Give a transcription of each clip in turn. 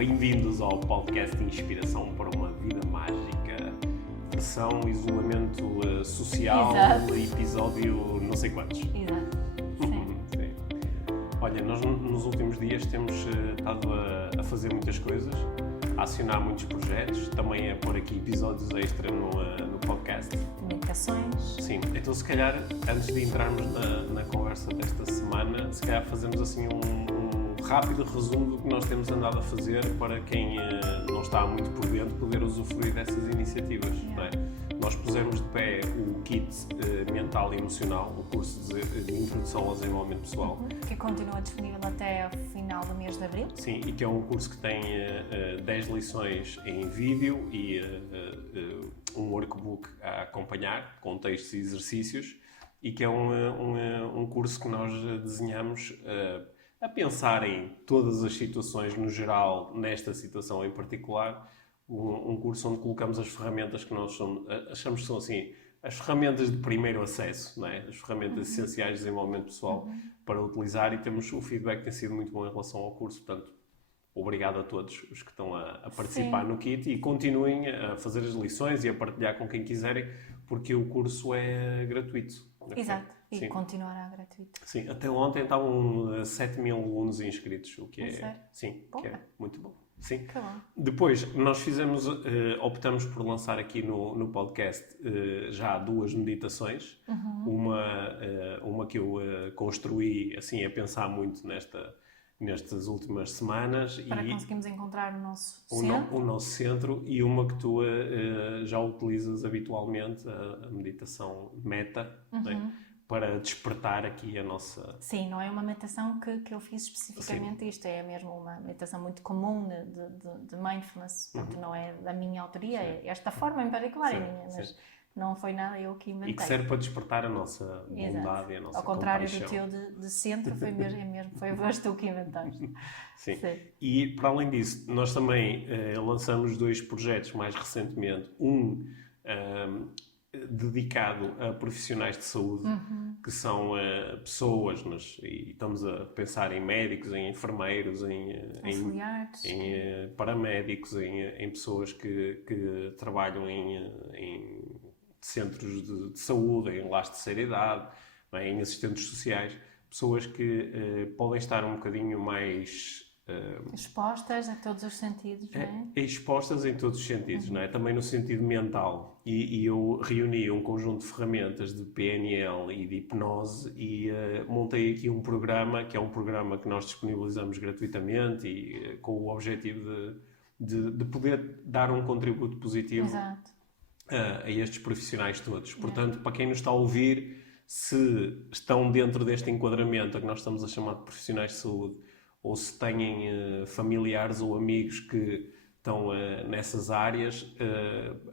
Bem-vindos ao podcast de Inspiração para uma Vida Mágica, versão isolamento social, Exato. episódio não sei quantos. Exato. Sim. Olha, nós nos últimos dias temos estado a fazer muitas coisas, a acionar muitos projetos, também a pôr aqui episódios extra no podcast. Comunicações. Sim, então se calhar, antes de entrarmos na conversa desta semana, se calhar fazemos assim um rápido resumo do que nós temos andado a fazer para quem não está muito por dentro poder usufruir dessas iniciativas. Não é? Nós pusemos de pé o Kit Mental e Emocional, o curso de Introdução ao Desenvolvimento Pessoal. Que continua disponível até ao final do mês de Abril. Sim, e que é um curso que tem 10 lições em vídeo e um workbook a acompanhar, com textos e exercícios, e que é um curso que nós desenhamos a pensar em todas as situações no geral, nesta situação em particular, um curso onde colocamos as ferramentas que nós achamos que são assim, as ferramentas de primeiro acesso, não é? As ferramentas essenciais de desenvolvimento pessoal para utilizar, e temos o feedback tem sido muito bom em relação ao curso, portanto, obrigado a todos os que estão a participar no Kit e continuem a fazer as lições e a partilhar com quem quiserem, porque o curso é gratuito. Exato. E Sim. continuará gratuito. Sim, até ontem estavam 7.000 alunos inscritos, o que é, sério? sim, que é muito bom. Sim. Que bom. Depois, nós optamos por lançar aqui no podcast já 2 meditações. Uma que eu construí assim a pensar muito nestas últimas semanas. Para conseguirmos encontrar o nosso centro. O nosso centro, e uma que tu já utilizas habitualmente, a meditação meta, né? Para despertar aqui a nossa... Sim, não é uma meditação que eu fiz especificamente isto, é mesmo uma meditação muito comum de mindfulness, portanto não é da minha autoria, é esta forma em particular, é minha, mas não foi nada eu que inventei. E que serve para despertar a nossa bondade e a nossa Ao contrário compaixão. do teu de centro, foste tu que inventaste. Sim. E para além disso, nós também lançamos 2 projetos mais recentemente, dedicado a profissionais de saúde, que são pessoas, e estamos a pensar em médicos, em enfermeiros, em paramédicos, em pessoas que trabalham em centros de saúde, em lares de terceira idade, em assistentes sociais, pessoas que podem estar um bocadinho mais... expostas a todos os sentidos, não é? Expostas em todos os sentidos, não é? Também no sentido mental. E eu reuni um conjunto de ferramentas de PNL e de hipnose e montei aqui um programa, que é um programa que nós disponibilizamos gratuitamente e com o objetivo de poder dar um contributo positivo a estes profissionais todos. Portanto, para quem nos está a ouvir, se estão dentro deste enquadramento a que nós estamos a chamar de profissionais de saúde, ou se têm familiares ou amigos que estão nessas áreas,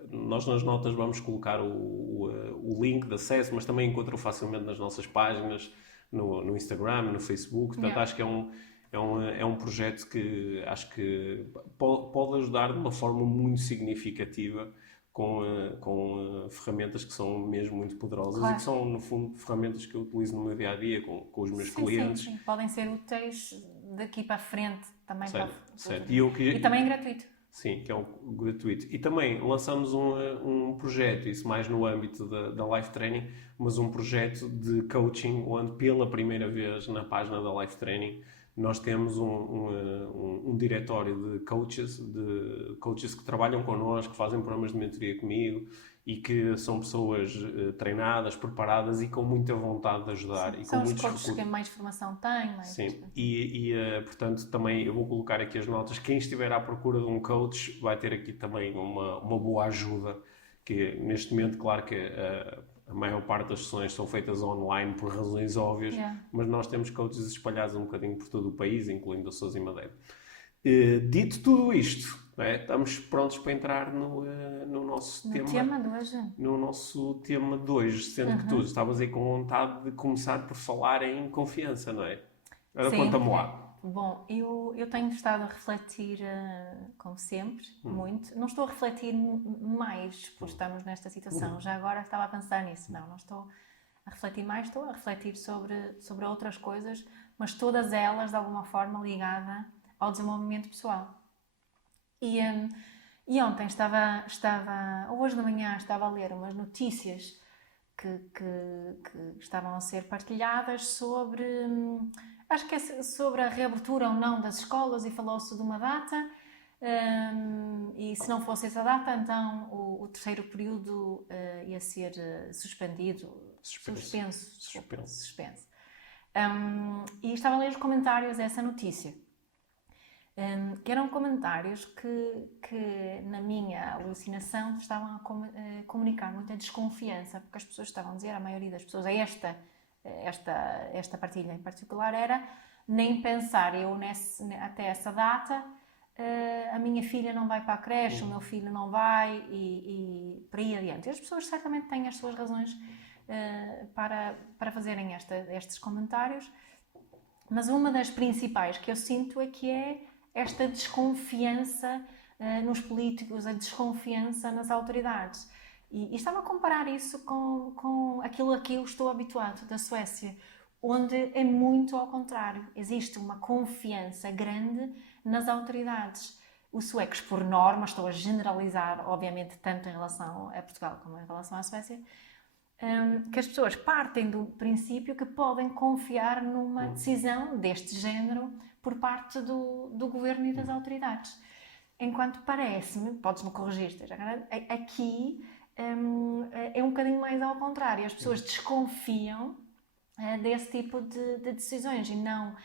nós nas notas vamos colocar o link de acesso, mas também encontram facilmente nas nossas páginas, no Instagram, no Facebook. Portanto, acho que é um projeto que acho que pode ajudar de uma forma muito significativa com ferramentas que são mesmo muito poderosas e que são, no fundo, ferramentas que eu utilizo no meu dia-a-dia com os meus clientes. Sim. Podem ser úteis daqui para a frente também. Certo. E também é gratuito. Sim, que é gratuito. E também lançamos um projeto, isso mais no âmbito da Life Training, mas um projeto de coaching, onde pela primeira vez na página da Life Training nós temos um diretório de coaches que trabalham connosco, que fazem programas de mentoria comigo e que são pessoas treinadas, preparadas e com muita vontade de ajudar. Sim, e com são os muitos coaches que mais formação têm. Sim, portanto também eu vou colocar aqui as notas. Quem estiver à procura de um coach vai ter aqui também uma boa ajuda, que neste momento, claro que a maior parte das sessões são feitas online por razões óbvias, mas nós temos coaches espalhados um bocadinho por todo o país, incluindo Açores e Madeira. Dito tudo isto, estamos prontos para entrar no nosso tema de hoje. No nosso tema de hoje, sendo que tu estavas aí com vontade de começar por falar em confiança, não é? Agora conta-me lá. Bom, eu tenho estado a refletir, como sempre, muito. Não estou a refletir mais, porque estamos nesta situação. Já agora estava a pensar nisso. Não estou a refletir mais, estou a refletir sobre outras coisas, mas todas elas, de alguma forma, ligadas ao desenvolvimento pessoal. E ontem hoje de manhã estava a ler umas notícias que estavam a ser partilhadas sobre, acho que é sobre a reabertura ou não das escolas, e falou-se de uma data, e se não fosse essa data, então o terceiro período ia ser suspenso. E estava a ler os comentários a essa notícia. Que eram comentários que na minha alucinação, estavam a comunicar muita desconfiança, porque as pessoas estavam a dizer, a maioria das pessoas, esta partilha em particular, era nem pensar, até essa data, a minha filha não vai para a creche, o meu filho não vai, e por aí adiante. E as pessoas certamente têm as suas razões para fazerem estes comentários, mas uma das principais que eu sinto é que é esta desconfiança nos políticos, a desconfiança nas autoridades. E estava a comparar isso com aquilo a que eu estou habituado da Suécia, onde é muito ao contrário. Existe uma confiança grande nas autoridades. Os suecos, por norma, estou a generalizar, obviamente, tanto em relação a Portugal como em relação à Suécia, que as pessoas partem do princípio que podem confiar numa decisão deste género por parte do governo e das autoridades. Enquanto parece-me, podes-me corrigir, aqui é um bocadinho mais ao contrário. As pessoas desconfiam desse tipo de decisões e não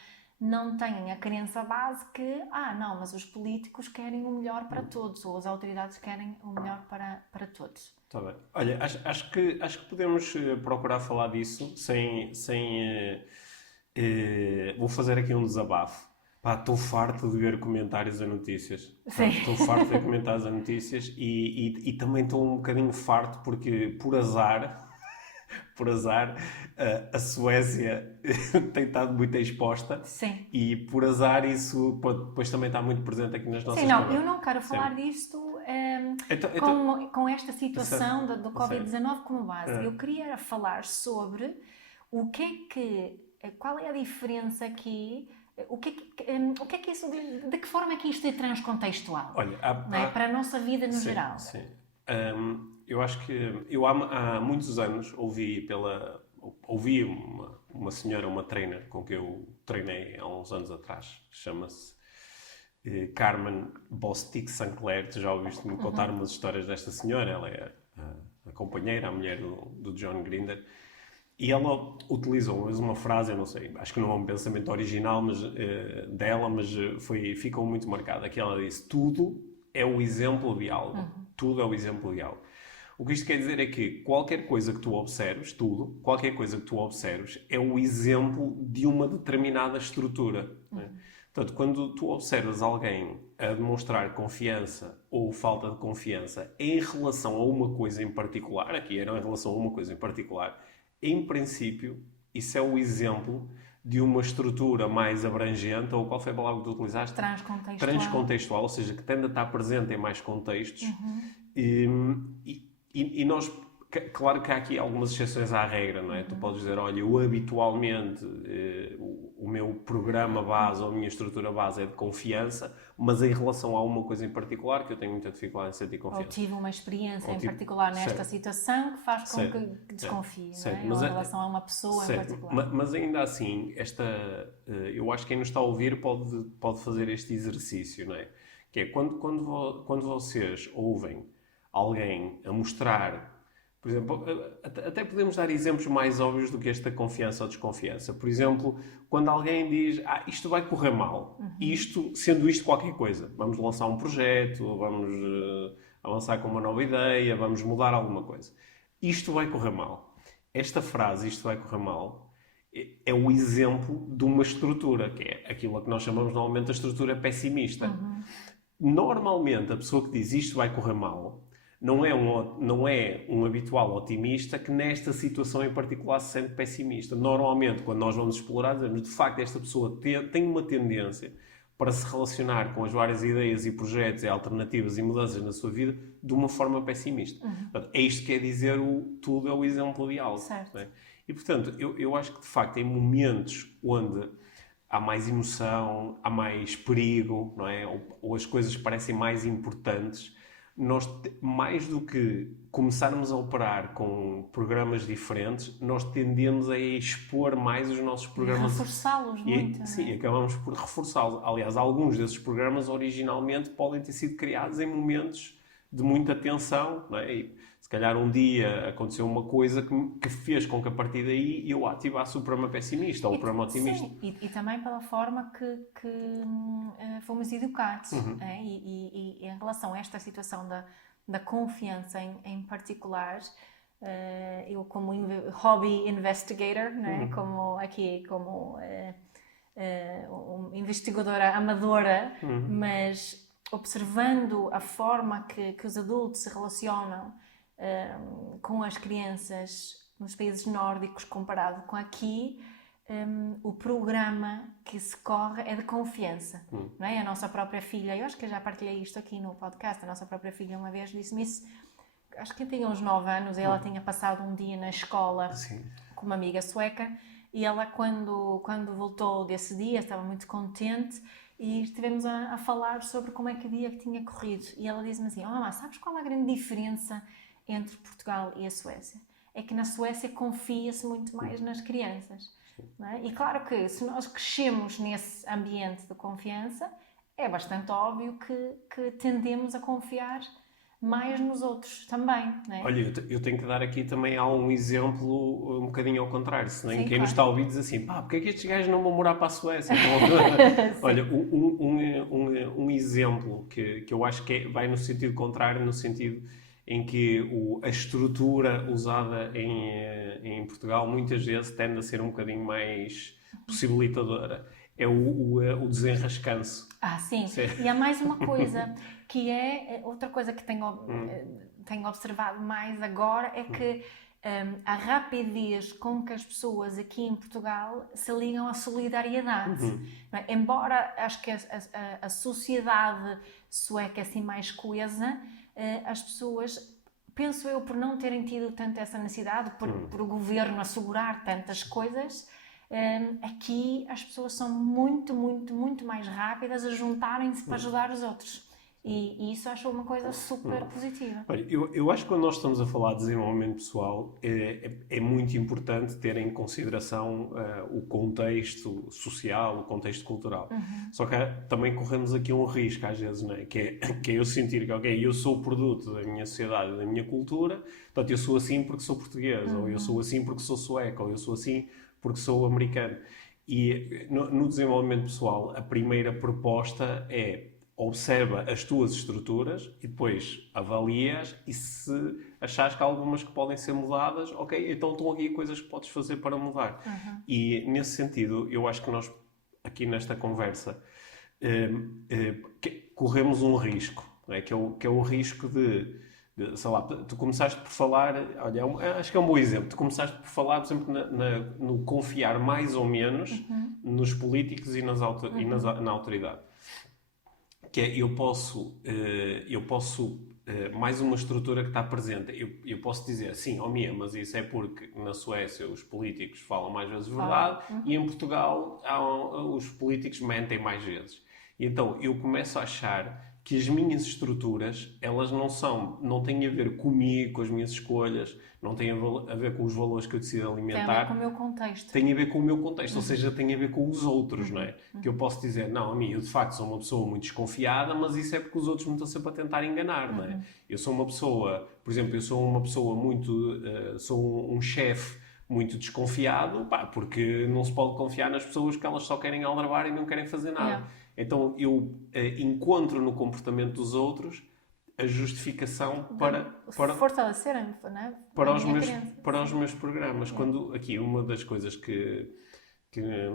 têm a crença base que, não, mas os políticos querem o melhor para todos, ou as autoridades querem o melhor para todos. Está bem. Olha, acho que podemos procurar falar disso vou fazer aqui um desabafo. Estou farto de ver comentários a notícias. Estou farto de ver comentários a notícias e também estou um bocadinho farto porque, por azar, a Suécia tem estado muito exposta. Sim. E por azar isso depois também está muito presente aqui nas nossas conversas. Eu não quero falar disto com esta situação do Covid-19 como base. Eu queria falar sobre qual é a diferença aqui, o que é que isso, de que forma é que isto é transcontextual? Olha, para a nossa vida no geral. Sim. Eu acho que eu há muitos anos ouvi uma senhora, uma trainer com que eu treinei há uns anos atrás, chama-se Carmen Bostic Sinclair. Tu já ouviste-me contar umas histórias desta senhora? Ela é a companheira, a mulher do John Grinder. E ela utilizou uma frase, eu não sei, acho que não é um pensamento original dela, mas ficou muito marcada, que ela disse: tudo é o exemplo de algo. Tudo é o exemplo de algo. O que isto quer dizer é que qualquer coisa que tu observes, qualquer coisa que tu observes é o exemplo de uma determinada estrutura. Né? Portanto, quando tu observas alguém a demonstrar confiança ou falta de confiança em relação a uma coisa em particular, aqui era em relação a uma coisa em particular, em princípio, isso é o exemplo de uma estrutura mais abrangente, ou qual foi a palavra que tu utilizaste? Transcontextual, ou seja, que tende a estar presente em mais contextos. E nós, claro que há aqui algumas exceções à regra, não é? Tu podes dizer, olha, eu habitualmente, o meu programa base ou a minha estrutura base é de confiança, mas em relação a uma coisa em particular que eu tenho muita dificuldade em sentir confiança. Ou tive uma experiência em particular nesta situação que faz com que desconfie, não é? Ou em relação a uma pessoa em particular. Mas ainda assim, eu acho que quem nos está a ouvir pode fazer este exercício, não é? Que é quando vocês ouvem alguém a mostrar, por exemplo, até podemos dar exemplos mais óbvios do que esta confiança ou desconfiança. Por exemplo, quando alguém diz, isto vai correr mal, sendo isto qualquer coisa, vamos lançar um projeto, vamos avançar com uma nova ideia, vamos mudar alguma coisa. Isto vai correr mal. Esta frase, isto vai correr mal, é o exemplo de uma estrutura, que é aquilo a que nós chamamos normalmente a estrutura pessimista. Normalmente, a pessoa que diz isto vai correr mal não é um habitual otimista que nesta situação em particular se sente pessimista. Normalmente, quando nós vamos explorar, dizemos, de facto, esta pessoa tem uma tendência para se relacionar com as várias ideias e projetos e alternativas e mudanças na sua vida de uma forma pessimista. Portanto, é isto que quer dizer tudo é o exemplo de algo. Certo. Não é? E, portanto, eu acho que, de facto, em momentos onde há mais emoção, há mais perigo, não é? Ou as coisas parecem mais importantes. Nós, mais do que começarmos a operar com programas diferentes, nós tendemos a expor mais os nossos E programas. reforçá-los muito, não Sim, é? acabamos por reforçá-los. Aliás, alguns desses programas originalmente podem ter sido criados em momentos de muita tensão, não é? E, se calhar um dia aconteceu uma coisa que fez com que a partir daí eu ativasse o programa pessimista ou o programa otimista. Sim, e também pela forma que fomos educados. E em relação a esta situação da confiança em particular, eu como hobby investigator, né? como investigadora amadora, mas observando a forma que os adultos se relacionam com as crianças nos países nórdicos comparado com aqui, o programa que se corre é de confiança, não é? A nossa própria filha, eu acho que eu já partilhei isto aqui no podcast, a nossa própria filha uma vez disse-me isso, acho que tinha uns 9 anos, e ela tinha passado um dia na escola com uma amiga sueca, e ela quando voltou desse dia estava muito contente, e estivemos a falar sobre como é que o dia que tinha corrido, e ela disse-me assim: mamãe, sabes qual é a grande diferença entre Portugal e a Suécia? É que na Suécia confia-se muito mais nas crianças. Não é? E claro que se nós crescemos nesse ambiente de confiança, é bastante óbvio que tendemos a confiar mais nos outros também. Não é? Olha, eu tenho que dar aqui também um exemplo um bocadinho ao contrário, senão Sim, quem claro. nos está a ouvir diz assim, pá, porque é que estes gajos não vão morar para a Suécia? Olha, um exemplo que eu acho que vai no sentido contrário, no sentido em que a estrutura usada em Portugal muitas vezes tende a ser um bocadinho mais possibilitadora. É o desenrascanço. Sim. Sim. E há mais uma coisa, que é outra coisa que tenho observado mais agora, é que a rapidez com que as pessoas aqui em Portugal se ligam à solidariedade. Não é? Embora acho que a sociedade sueca é assim mais coesa, as pessoas, penso eu, por não terem tido tanto essa necessidade, por o governo assegurar tantas coisas, aqui as pessoas são muito, muito, muito mais rápidas a juntarem-se para ajudar os outros. E isso acho uma coisa super positiva. Olha, eu acho que quando nós estamos a falar de desenvolvimento pessoal, é muito importante ter em consideração o contexto social, o contexto cultural. Só que também corremos aqui um risco às vezes, não é? Que é eu sentir que, ok, eu sou o produto da minha sociedade, da minha cultura, portanto eu sou assim porque sou português, ou eu sou assim porque sou sueco, ou eu sou assim porque sou americano. E no desenvolvimento pessoal, a primeira proposta é: observa as tuas estruturas e depois avalias, e se achares que há algumas que podem ser mudadas, ok, então estão aqui coisas que podes fazer para mudar. E nesse sentido, eu acho que nós aqui nesta conversa corremos um risco, não é? Que é o risco de, sei lá, tu começaste por falar, olha, acho que é um bom exemplo, tu começaste por falar, por exemplo, no confiar mais ou menos nos políticos e na autoridade. Que é, eu posso mais uma estrutura que está presente. Eu posso dizer, sim, Mia, mas isso é porque na Suécia os políticos falam mais vezes verdade e em Portugal os políticos mentem mais vezes. E então eu começo a achar que as minhas estruturas, elas não têm a ver comigo, com as minhas escolhas, não têm a ver com os valores que eu decido alimentar. Tem a ver com o meu contexto. Tem a ver com o meu contexto, ou seja, tem a ver com os outros, não é? Que eu posso dizer, não, a mim, eu de facto sou uma pessoa muito desconfiada, mas isso é porque os outros me estão sempre a tentar enganar, não é? Eu sou uma pessoa, por exemplo, sou um chefe muito desconfiado, pá, porque não se pode confiar nas pessoas que elas só querem aldrabar e não querem fazer nada. Yeah. Então eu encontro no comportamento dos outros a justificação para fortalecerem-me, não é? para os meus programas. Quando aqui uma das coisas que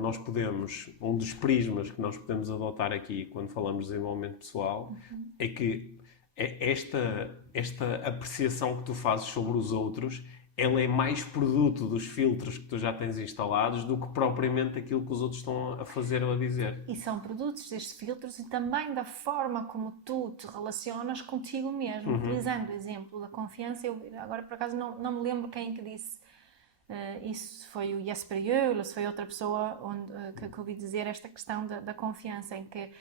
nós podemos, um dos prismas que nós podemos adotar aqui quando falamos de desenvolvimento pessoal, é que esta apreciação que tu fazes sobre os outros, ela é mais produto dos filtros que tu já tens instalados do que propriamente aquilo que os outros estão a fazer ou a dizer. E são produtos destes filtros e também da forma como tu te relacionas contigo mesmo. Utilizando o exemplo da confiança, eu agora por acaso não me lembro quem que disse isso foi o Jesper Juhl, se foi outra pessoa que ouvi dizer esta questão da confiança, em que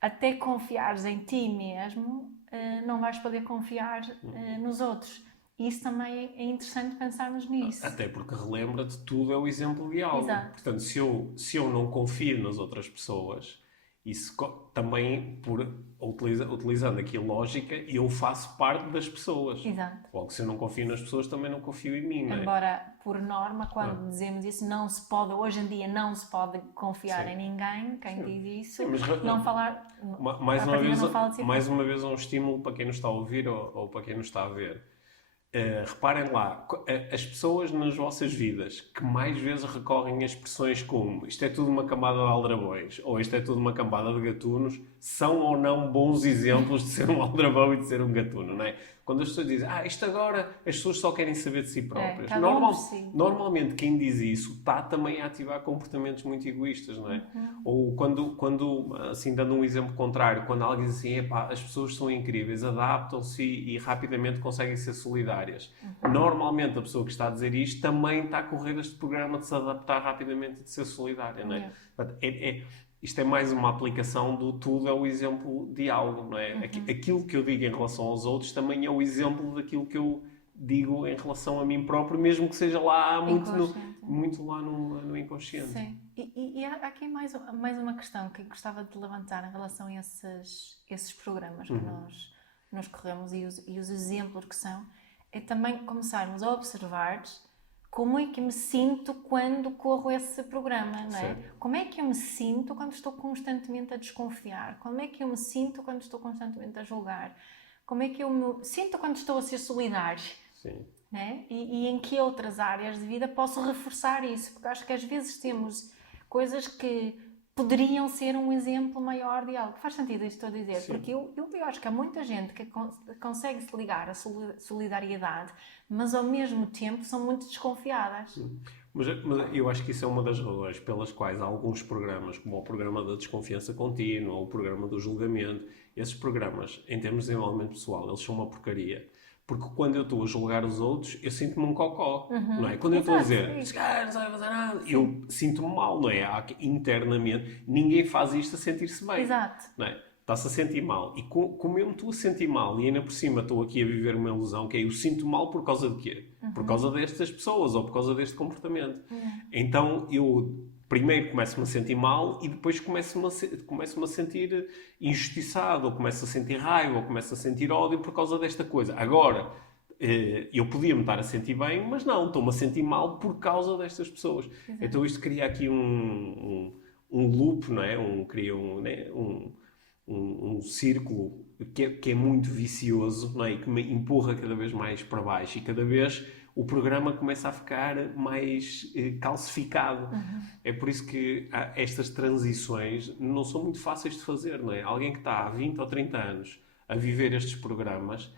até confiares em ti mesmo, não vais poder confiar nos outros. E isso também é interessante pensarmos nisso. Até porque relembra-te, tudo é o exemplo de algo. Exato. Portanto, se eu não confio nas outras pessoas, isso também, utilizando aqui a lógica, eu faço parte das pessoas. Exato. Logo, se eu não confio nas pessoas, também não confio em mim, não é? Embora, por norma, quando dizemos isso, não se pode, hoje em dia, não se pode confiar em ninguém. Quem diz isso, não falar... Mais uma vez, um estímulo para quem nos está a ouvir ou para quem nos está a ver. Reparem lá, as pessoas nas vossas vidas que mais vezes recorrem a expressões como isto é tudo uma camada de aldrabões ou isto é tudo uma camada de gatunos, são ou não bons exemplos de ser um aldrabão e de ser um gatuno, não é? Quando as pessoas dizem, isto agora, as pessoas só querem saber de si próprias. Normalmente quem diz isso está também a ativar comportamentos muito egoístas, não é? Ou quando, assim, dando um exemplo contrário, quando alguém diz assim, as pessoas são incríveis, adaptam-se e rapidamente conseguem ser solidárias. Normalmente a pessoa que está a dizer isto também está a correr este programa de se adaptar rapidamente e de ser solidária, não é? Isto é mais uma aplicação do tudo é o exemplo de algo, não é? Aquilo que eu digo em relação aos outros também é o exemplo daquilo que eu digo em relação a mim próprio, mesmo que seja lá muito lá no inconsciente. Sim. E há aqui mais uma questão que gostava de levantar em relação a esses programas que nós corremos e os exemplos que são, é também começarmos a observar como é que me sinto quando corro esse programa, não é? Sim. Como é que eu me sinto quando estou constantemente a desconfiar? Como é que eu me sinto quando estou constantemente a julgar? Como é que eu me sinto quando estou a ser solidário? Sim. Né? E em que outras áreas de vida posso reforçar isso? Porque acho que às vezes temos coisas que poderiam ser um exemplo maior de algo. Faz sentido isto que estou a dizer? Sim. Porque eu acho que há muita gente que consegue se ligar à solidariedade, mas ao mesmo tempo são muito desconfiadas. Sim. Mas eu acho que isso é uma das razões pelas quais alguns programas, como o programa da desconfiança contínua, ou o programa do julgamento, esses programas, em termos de desenvolvimento pessoal, eles são uma porcaria. Porque quando eu estou a julgar os outros, eu sinto-me um cocó, não é? Quando eu estou a dizer, este cara não sabe fazer nada, eu sinto-me mal, não é? Internamente, ninguém faz isto a sentir-se bem. Exato. Não é? Está-se a sentir mal. E como eu me estou a sentir mal, e ainda por cima estou aqui a viver uma ilusão, que é eu sinto mal por causa de quê? Por causa destas pessoas, ou por causa deste comportamento. Então, eu primeiro começo-me a sentir mal e depois começo-me a sentir injustiçado, ou começo a sentir raiva, ou começo a sentir ódio por causa desta coisa. Agora, eu podia-me estar a sentir bem, mas não, estou-me a sentir mal por causa destas pessoas. Exato. Então isto cria aqui um loop, não é? Cria um círculo que é muito vicioso, não é? E que me empurra cada vez mais para baixo e cada vez o programa começa a ficar mais calcificado. É por isso que estas transições não são muito fáceis de fazer, não é? Alguém que está há 20 ou 30 anos a viver estes programas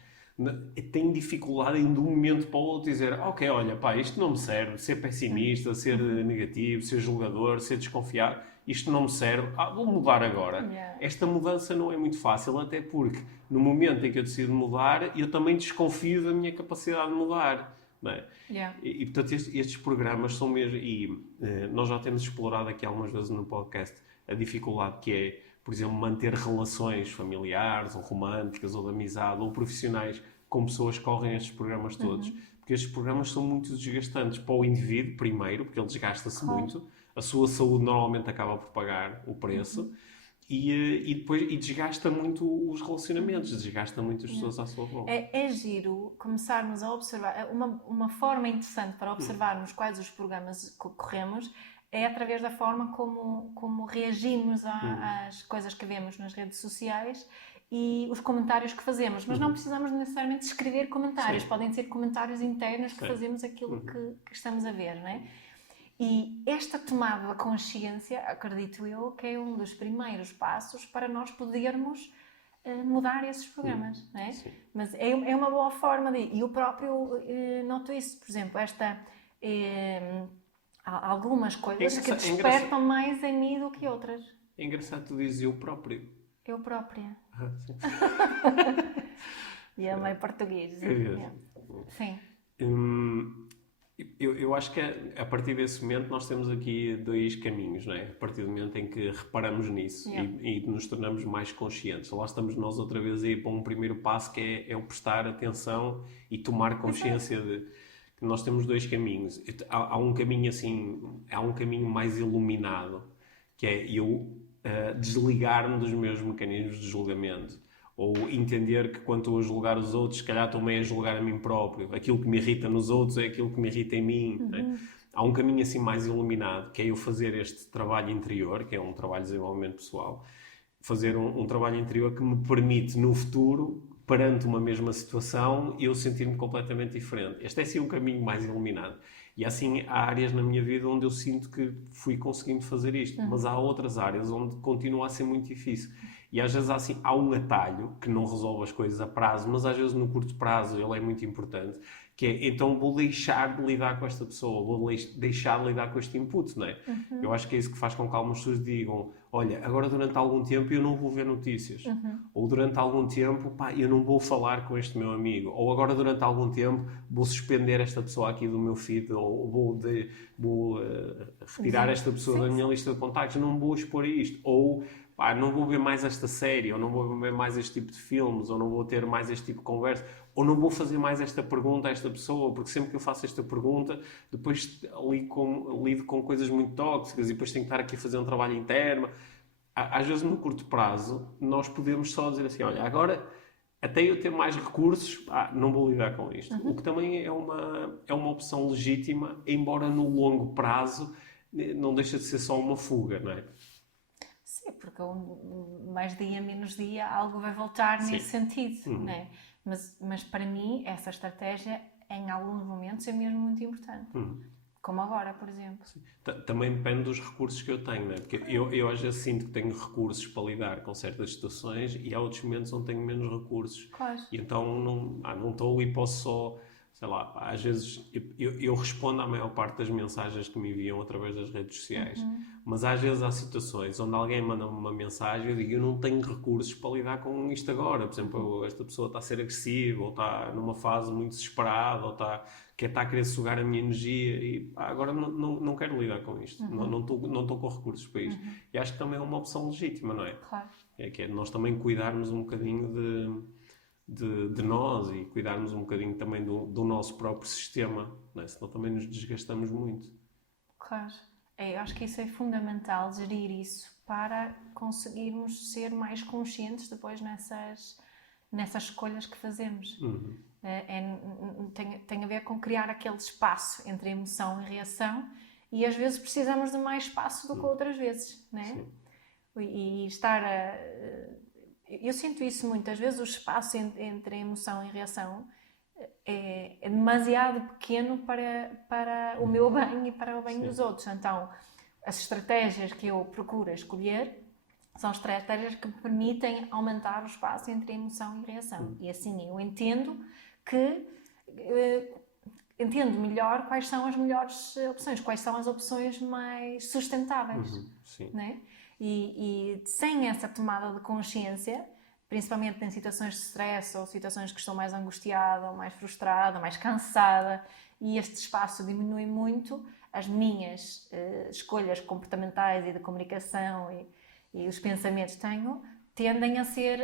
tem dificuldade em de um momento para o outro dizer ok, olha, isto não me serve, ser pessimista, ser negativo, ser julgador, ser desconfiado, isto não me serve, vou mudar agora. Yeah. Esta mudança não é muito fácil, até porque no momento em que eu decido mudar, eu também desconfio da minha capacidade de mudar. Não é? Yeah. E portanto estes programas são mesmo, e nós já temos explorado aqui algumas vezes no podcast a dificuldade que é, por exemplo, manter relações familiares ou românticas ou de amizade ou profissionais com pessoas que correm estes programas todos, porque estes programas são muito desgastantes para o indivíduo primeiro, porque ele desgasta-se muito, a sua saúde normalmente acaba por pagar o preço. E depois desgasta muito os relacionamentos, desgasta muito as pessoas à sua volta. É giro começarmos a observar. Uma forma interessante para observarmos quais os programas que corremos é através da forma como reagimos às coisas que vemos nas redes sociais e os comentários que fazemos. Mas não precisamos necessariamente escrever comentários, podem ser comentários internos que fazemos aquilo que estamos a ver, não é? E esta tomada de consciência, acredito eu, que é um dos primeiros passos para nós podermos mudar esses programas, não é? Sim. Mas é uma boa forma de... E eu próprio noto isso, por exemplo, há algumas coisas que despertam mais em mim do que outras. É engraçado tu dizes eu próprio. Eu própria. Sim. E é meio português. É. Sim. Eu acho que a partir desse momento nós temos aqui dois caminhos, não é? A partir do momento em que reparamos nisso e nos tornamos mais conscientes. Lá estamos nós outra vez a ir para um primeiro passo que é o prestar atenção e tomar consciência de que nós temos dois caminhos. Há um caminho assim, há um caminho mais iluminado, que é eu desligar-me dos meus mecanismos de julgamento. Ou entender que quando estou a julgar os outros, se calhar estou meio a julgar a mim próprio. Aquilo que me irrita nos outros é aquilo que me irrita em mim. Né? Há um caminho assim mais iluminado, que é eu fazer este trabalho interior, que é um trabalho de desenvolvimento pessoal, fazer um trabalho interior que me permite, no futuro, perante uma mesma situação, eu sentir-me completamente diferente. Este é sim um caminho mais iluminado. E assim, há áreas na minha vida onde eu sinto que fui conseguindo fazer isto, mas há outras áreas onde continua a ser muito difícil. E às vezes assim, há um atalho que não resolve as coisas a prazo, mas às vezes no curto prazo ele é muito importante, que é, então vou deixar de lidar com esta pessoa, vou deixar de lidar com este input, não é? Eu acho que é isso que faz com que algumas pessoas digam, olha, agora durante algum tempo eu não vou ver notícias, ou durante algum tempo, pá, eu não vou falar com este meu amigo, ou agora durante algum tempo vou suspender esta pessoa aqui do meu feed, ou vou retirar esta pessoa da minha lista de contactos, não vou expor isto, ou pá, não vou ver mais esta série, ou não vou ver mais este tipo de filmes, ou não vou ter mais este tipo de conversa, ou não vou fazer mais esta pergunta a esta pessoa, porque sempre que eu faço esta pergunta, depois lido com coisas muito tóxicas e depois tenho que estar aqui a fazer um trabalho interno. Às vezes, no curto prazo, nós podemos só dizer assim, olha, agora, até eu ter mais recursos, não vou lidar com isto. O que também é uma opção legítima, embora no longo prazo não deixa de ser só uma fuga, não é? Sim, porque mais dia, menos dia, algo vai voltar nesse sentido, não é? Mas para mim, essa estratégia, em alguns momentos, é mesmo muito importante. Como agora, por exemplo. Também depende dos recursos que eu tenho, não é? Porque eu às vezes sinto que tenho recursos para lidar com certas situações e há outros momentos onde tenho menos recursos. Claro. E então não estou e posso só, sei lá, às vezes eu respondo à maior parte das mensagens que me enviam através das redes sociais, mas às vezes há situações onde alguém manda-me uma mensagem e eu digo, eu não tenho recursos para lidar com isto agora. Por exemplo, esta pessoa está a ser agressiva, ou está numa fase muito desesperada, ou está a querer sugar a minha energia e agora não quero lidar com isto, não estou com recursos para isto. E acho que também é uma opção legítima, não é? Claro. Que é nós também cuidarmos um bocadinho de nós e cuidarmos um bocadinho também do nosso próprio sistema, não é? Senão também nos desgastamos muito. Claro. Eu acho que isso é fundamental, gerir isso, para conseguirmos ser mais conscientes depois nessas escolhas que fazemos. Tem a ver com criar aquele espaço entre emoção e reação e às vezes precisamos de mais espaço do que outras vezes, não é? E estar a... Eu sinto isso muitas vezes, o espaço entre emoção e reação é demasiado pequeno para o meu bem e para o bem dos outros. Então, as estratégias que eu procuro escolher são estratégias que me permitem aumentar o espaço entre emoção e reação. E assim eu entendo melhor quais são as melhores opções, quais são as opções mais sustentáveis. Né? E sem essa tomada de consciência, principalmente em situações de stress ou situações que estou mais angustiada, ou mais frustrada, mais cansada, e este espaço diminui muito, as minhas escolhas comportamentais e de comunicação e os pensamentos que tenho tendem a ser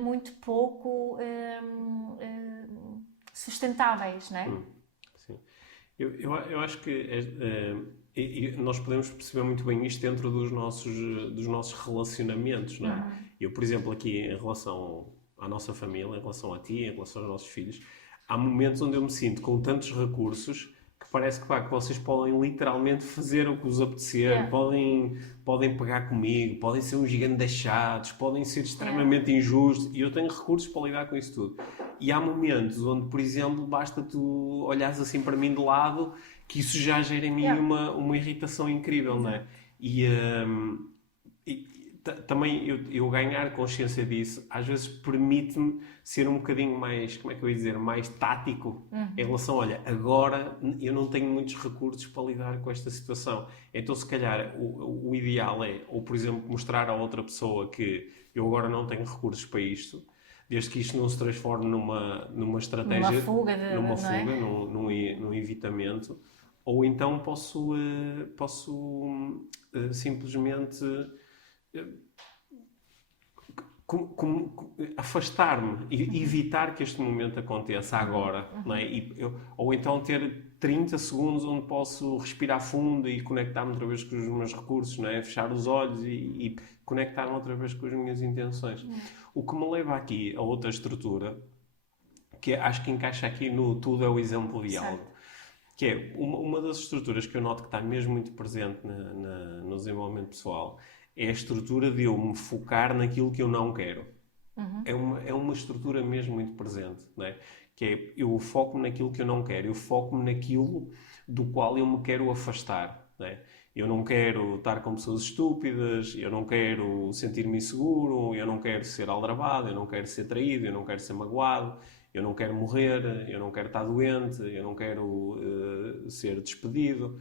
muito pouco sustentáveis, não é? Sim. Eu acho que nós podemos perceber muito bem isto dentro dos nossos relacionamentos, não é? Eu, por exemplo, aqui em relação à nossa família, em relação a ti, em relação aos nossos filhos, há momentos onde eu me sinto com tantos recursos que parece que vocês podem literalmente fazer o que vos apetecer, podem pegar comigo, podem ser um gigante de chatos, podem ser extremamente injustos, e eu tenho recursos para lidar com isso tudo. E há momentos onde, por exemplo, basta tu olhares assim para mim de lado que isso já gera em mim uma irritação incrível, não é? E também eu ganhar consciência disso, às vezes permite-me ser um bocadinho mais, como é que eu ia dizer, mais tático em relação, olha, agora eu não tenho muitos recursos para lidar com esta situação. Então, se calhar, o ideal é, ou por exemplo, mostrar a outra pessoa que eu agora não tenho recursos para isto, desde que isto não se transforme numa estratégia, num evitamento, Ou então posso simplesmente afastar-me e evitar que este momento aconteça agora, não é? Ou então ter 30 segundos onde posso respirar fundo e conectar-me outra vez com os meus recursos, não é? Fechar os olhos e conectar-me outra vez com as minhas intenções. O que me leva aqui a outra estrutura, que acho que encaixa aqui no tudo é o exemplo de algo. Que é uma das estruturas que eu noto que está mesmo muito presente no desenvolvimento pessoal, é a estrutura de eu me focar naquilo que eu não quero. É uma estrutura mesmo muito presente, não é? Que é, eu foco-me naquilo que eu não quero, eu foco-me naquilo do qual eu me quero afastar, não é? Eu não quero estar com pessoas estúpidas, eu não quero sentir-me inseguro, eu não quero ser aldrabado, eu não quero ser traído, eu não quero ser magoado, eu não quero morrer, eu não quero estar doente, eu não quero ser despedido.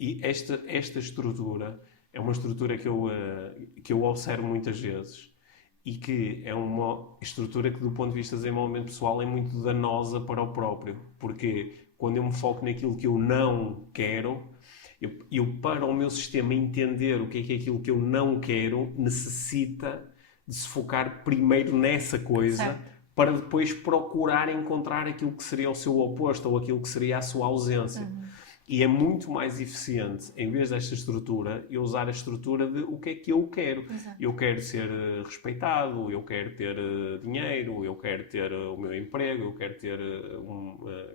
E esta estrutura é uma estrutura que eu observo muitas vezes e que é uma estrutura que, do ponto de vista de desenvolvimento pessoal, é muito danosa para o próprio. Porque quando eu me foco naquilo que eu não quero, eu para o meu sistema entender o que é aquilo que eu não quero, necessita de se focar primeiro nessa coisa, certo, para depois procurar encontrar aquilo que seria o seu oposto ou aquilo que seria a sua ausência. E é muito mais eficiente, em vez desta estrutura, eu usar a estrutura de o que é que eu quero. Exato. Eu quero ser respeitado, eu quero ter dinheiro, eu quero ter o meu emprego, eu quero ter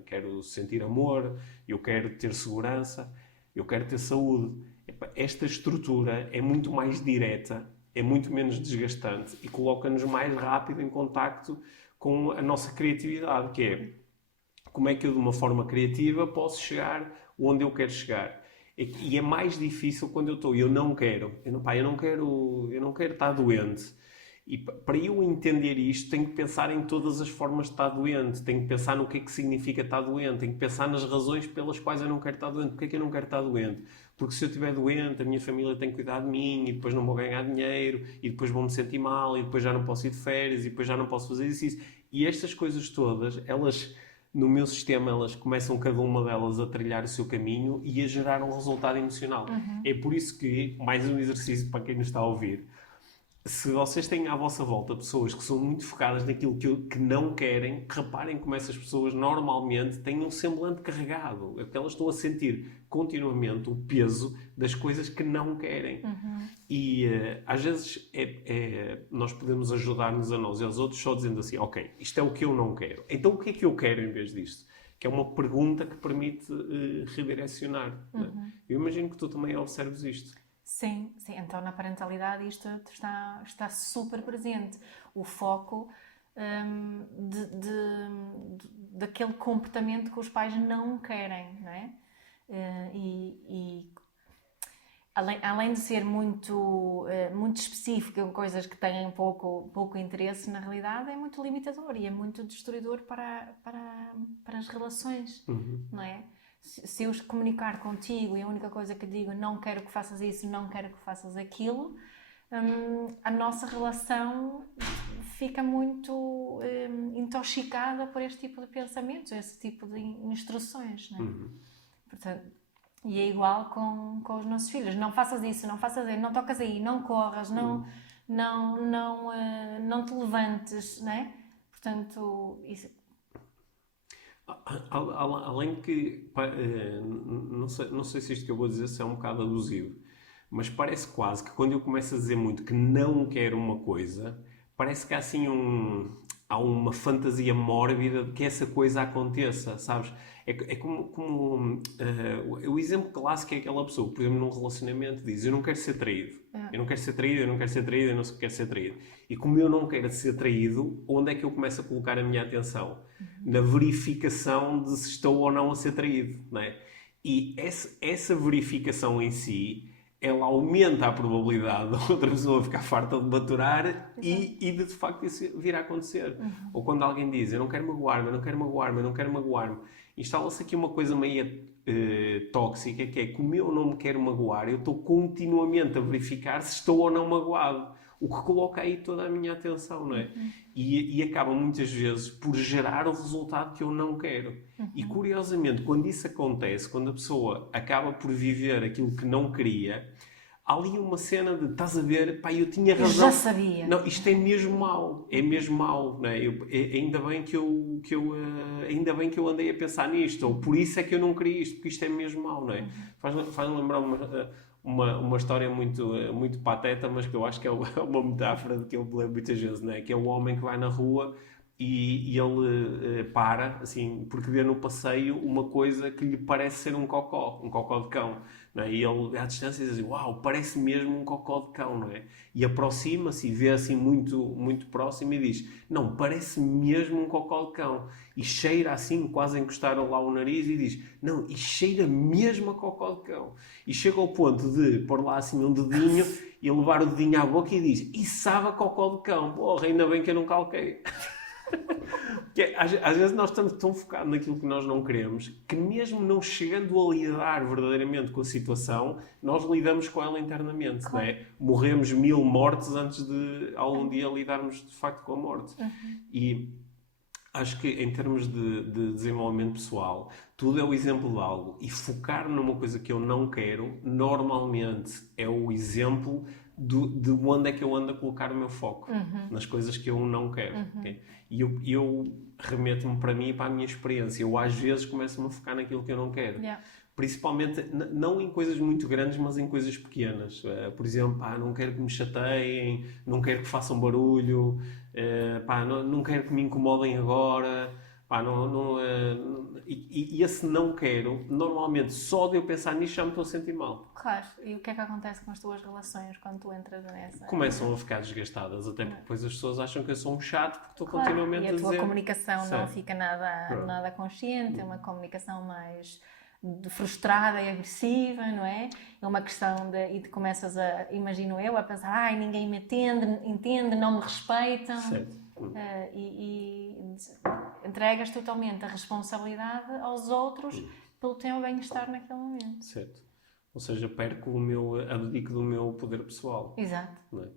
quero sentir amor, eu quero ter segurança, eu quero ter saúde. Esta estrutura é muito mais direta, é muito menos desgastante e coloca-nos mais rápido em contacto com a nossa criatividade, que é como é que eu, de uma forma criativa, posso chegar onde eu quero chegar. E é mais difícil quando eu não quero. Eu não quero estar doente. E para eu entender isto, tenho que pensar em todas as formas de estar doente. Tenho que pensar no que é que significa estar doente. Tenho que pensar nas razões pelas quais eu não quero estar doente. Porquê é que eu não quero estar doente? Porque se eu estiver doente, a minha família tem que cuidar de mim e depois não vou ganhar dinheiro e depois vou-me sentir mal e depois já não posso ir de férias e depois já não posso fazer isso. E estas coisas todas, elas, no meu sistema, elas começam cada uma delas a trilhar o seu caminho e a gerar um resultado emocional. É por isso que, mais um exercício para quem nos está a ouvir, se vocês têm à vossa volta pessoas que são muito focadas naquilo que não querem, reparem como essas pessoas normalmente têm um semblante carregado. É porque elas estão a sentir continuamente o peso das coisas que não querem. E às vezes nós podemos ajudar-nos a nós e aos outros só dizendo assim, ok, isto é o que eu não quero. Então o que é que eu quero em vez disto? Que é uma pergunta que permite redirecionar. Eu imagino que tu também observes isto. Sim. Então na parentalidade isto está super presente. O foco daquele comportamento que os pais não querem, não é? Além de ser muito específico em coisas que têm pouco interesse, na realidade é muito limitador e é muito destruidor para as relações, não é? Se eu comunicar contigo e a única coisa que digo não quero que faças isso, não quero que faças aquilo, a nossa relação fica muito intoxicada por este tipo de pensamentos, esse tipo de instruções, não é? Portanto, e é igual com os nossos filhos. Não faças isso, não tocas aí, não corras, não te levantes, não é? Portanto, isso... Além que, não sei se isto que eu vou dizer se é um bocado abusivo, mas parece quase que quando eu começo a dizer muito que não quero uma coisa, parece que há assim há uma fantasia mórbida de que essa coisa aconteça, sabes? É como o exemplo clássico é aquela pessoa que, por exemplo, num relacionamento diz eu não quero ser traído, eu não quero ser traído, eu não quero ser traído, eu não quero ser traído. E como eu não quero ser traído, onde é que eu começo a colocar a minha atenção? Na verificação de se estou ou não a ser traído, não é? E essa verificação em si, ela aumenta a probabilidade da outra pessoa ficar farta de maturar e de facto isso vir a acontecer. Ou quando alguém diz eu não quero magoar-me, eu não quero magoar-me, eu não quero magoar-me, instala-se aqui uma coisa meio tóxica, que é como eu não me quero magoar, eu estou continuamente a verificar se estou ou não magoado. o que coloca aí toda a minha atenção, não é? E acaba muitas vezes por gerar o resultado que eu não quero. E curiosamente, quando isso acontece, quando a pessoa acaba por viver aquilo que não queria, há ali uma cena de, estás a ver, pá, eu tinha razão. Eu já sabia. Não, isto é mesmo mau, não é? Ainda bem ainda bem que eu andei a pensar nisto, ou por isso é que eu não queria isto, porque isto é mesmo mau, não é? Faz-me lembrar uma história muito pateta, mas que eu acho que é uma metáfora de que eu me lembro muitas vezes, não é? Que é o homem que vai na rua e ele para, assim, porque vê no passeio uma coisa que lhe parece ser um cocó de cão, não é? E ele, à distância, diz assim, uau, parece mesmo um cocó de cão, não é? E aproxima-se e vê assim muito próximo e diz, não, parece mesmo um cocó de cão. E cheira assim, quase a encostar lá o nariz e diz, não, e cheira mesmo a cocó de cão. E chega ao ponto de pôr lá assim um dedinho e levar o dedinho à boca e diz, e sabe a cocó de cão? Porra, ainda bem que eu não calquei. Às vezes nós estamos tão focados naquilo que nós não queremos que mesmo não chegando a lidar verdadeiramente com a situação, nós lidamos com ela internamente, claro. Não é? Morremos 1000 mortes antes de algum dia lidarmos de facto com a morte. E acho que em termos de desenvolvimento pessoal, tudo é o exemplo de algo. E focar numa coisa que eu não quero, normalmente é o exemplo de onde é que eu ando a colocar o meu foco. Nas coisas que eu não quero. Okay? E eu remeto-me para mim e para a minha experiência. Eu às vezes começo-me a focar naquilo que eu não quero. Yeah. Principalmente, não em coisas muito grandes, mas em coisas pequenas. Por exemplo, não quero que me chateiem, não quero que façam barulho, não quero que me incomodem agora. E esse não quero, normalmente só de eu pensar nisso já me estou a sentir mal. Claro, e o que é que acontece com as tuas relações quando tu entras nessa? Começam a ficar desgastadas, até porque depois as pessoas acham que eu sou um chato porque estou claro, continuamente a dizer... E a tua comunicação não fica nada consciente, é uma comunicação mais frustrada e agressiva, não é? É uma questão e tu começas imagino eu, a pensar, ninguém me entende, não me respeitam. Certo. E entregas totalmente a responsabilidade aos outros pelo teu bem-estar naquele momento. Certo. Ou seja, abdico do meu poder pessoal. Exato. Não é?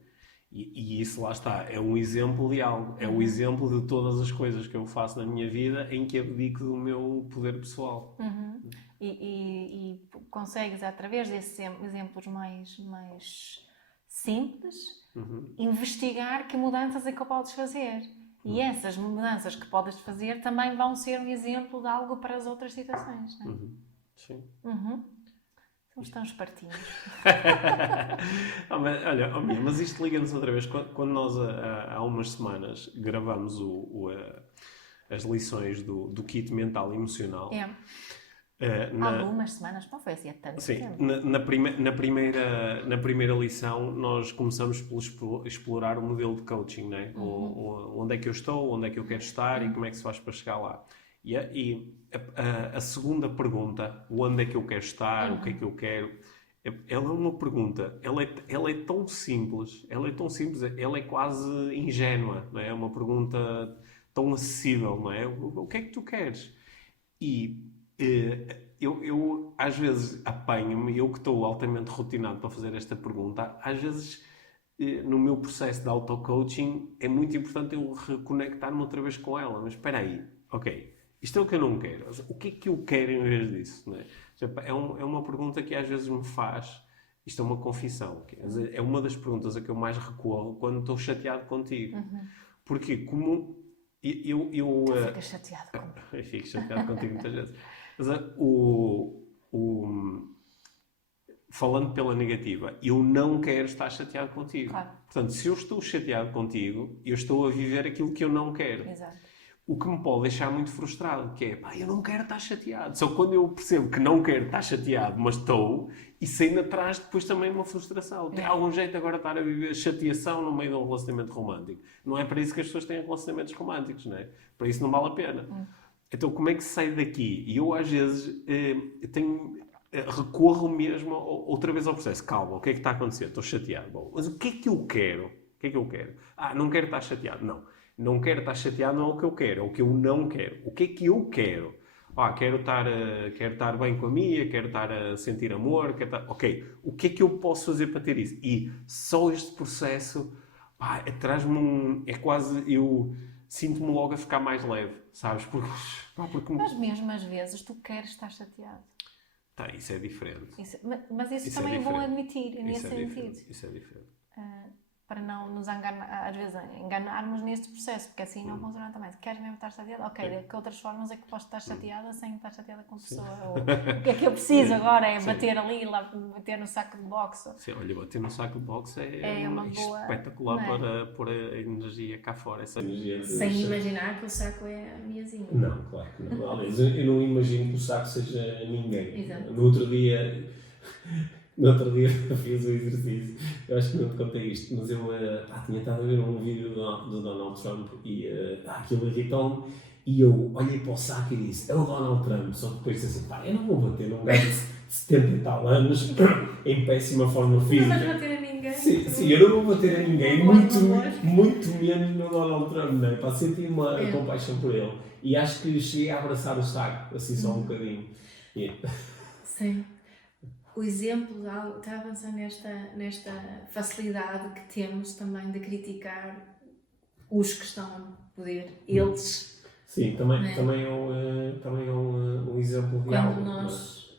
E isso lá está, é um exemplo de algo. É o exemplo de todas as coisas que eu faço na minha vida em que abdico do meu poder pessoal. E consegues, através desses exemplos mais simples, investigar que mudanças é que podes fazer. E essas mudanças que podes fazer também vão ser um exemplo de algo para as outras situações. Não é? Sim. Somos tão espertinhos. Mas isto liga-nos outra vez. Quando nós, há umas semanas, gravamos as lições do kit mental e emocional... Algumas semanas, não foi assim há tanto tempo. Na primeira lição nós começamos por explorar o modelo de coaching, né? Onde é que eu estou, onde é que eu quero estar e como é que se faz para chegar lá. E a segunda pergunta, onde é que eu quero estar, o que é que eu quero, ela é uma pergunta, ela é tão simples, ela é quase ingênua, não é? É uma pergunta tão acessível, não é? O que é que tu queres? E eu às vezes apanho-me, eu que estou altamente rotinado para fazer esta pergunta, às vezes no meu processo de auto-coaching é muito importante eu reconectar-me outra vez com ela. Mas espera aí, ok, isto é o que eu não quero. O que é que eu quero em vez disso? Não é? É uma pergunta que às vezes me faz, isto é uma confissão, é uma das perguntas a que eu mais recorro quando estou chateado contigo. Porque como... Tu ficas chateado comigo. Eu fico chateado contigo muitas vezes. Mas falando pela negativa, eu não quero estar chateado contigo. Claro. Portanto, se eu estou chateado contigo, eu estou a viver aquilo que eu não quero. Exato. O que me pode deixar muito frustrado, que é, eu não quero estar chateado. Só quando eu percebo que não quero estar chateado, mas estou, isso ainda traz depois também uma frustração. Tem algum jeito agora de estar a viver chateação no meio de um relacionamento romântico. Não é para isso que as pessoas têm relacionamentos românticos, não é? Para isso não vale a pena. Então, como é que se sai daqui? E eu, às vezes, recorro mesmo outra vez ao processo. Calma, o que é que está a acontecer? Estou chateado. Bom, mas o que é que eu quero? O que é que eu quero? Não quero estar chateado. Não quero estar chateado, não é o que eu quero, é o que eu não quero. O que é que eu quero? Quero estar bem com a Mia, quero estar a sentir amor, Ok, o que é que eu posso fazer para ter isso? E só este processo pá, traz-me é quase, eu sinto-me logo a ficar mais leve, sabes? Porque Mas mesmo às vezes tu queres estar chateado. tá, isso é diferente. Mas isso Isso é também é bom diferente. admitir, nesse sentido. Isso é diferente. Para não nos enganar, às vezes enganarmos neste processo, porque assim não funciona também. Se queres mesmo estar chateada, ok, de que outras formas é que posso estar chateada sem estar chateada com a pessoa? Ou o que é que eu preciso agora? É bater ali, lá, bater no saco de boxe? Sim, olha, bater no saco de boxe É uma boa, espetacular não é? para pôr a energia cá fora. Essa energia Sem imaginar que o saco é a minhazinha. Não, claro que não. Aliás, eu não imagino que o saco seja ninguém. Exato. No outro dia fiz o exercício, eu acho que não te contei isto, mas eu tinha estado a ver um vídeo do Donald Trump e aquilo irritou-me e eu olhei para o saco e disse, é o Donald Trump, só que depois disse assim, pá, eu não vou bater num gajo de 70 e tal anos em péssima forma física. Não vais bater a ninguém. Sim, eu não vou bater a ninguém, muito menos no Donald Trump, não é? Para sentir uma compaixão por ele. E acho que cheguei a abraçar o saco, assim só um bocadinho. Sim. O exemplo, está a avançar nesta facilidade que temos também de criticar os que estão no poder, eles. Sim, também é um exemplo real. Quando nós,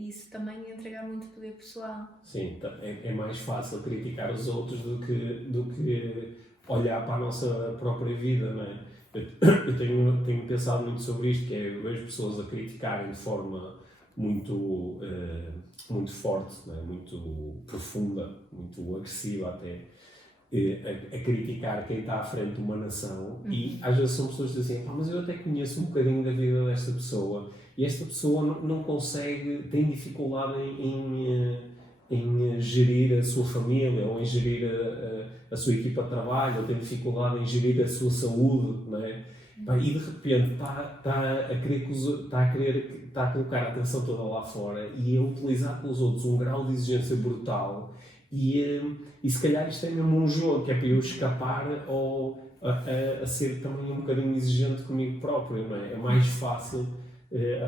isso também entregar muito poder pessoal. Sim, é mais fácil criticar os outros do que olhar para a nossa própria vida, não é? Eu tenho pensado muito sobre isto, que é, eu vejo pessoas a criticarem de forma muito forte, não é? Muito profunda, muito agressiva até, a criticar quem está à frente de uma nação. E às vezes são pessoas que dizem assim, mas eu até conheço um bocadinho da vida desta pessoa e esta pessoa não consegue, tem dificuldade em gerir a sua família ou em gerir a sua equipa de trabalho, ou tem dificuldade em gerir a sua saúde, não é? E de repente está a colocar a atenção toda lá fora e a utilizar com os outros um grau de exigência brutal e se calhar isto é mesmo um jogo que é para eu escapar ou a ser também um bocadinho exigente comigo próprio, não é? É mais fácil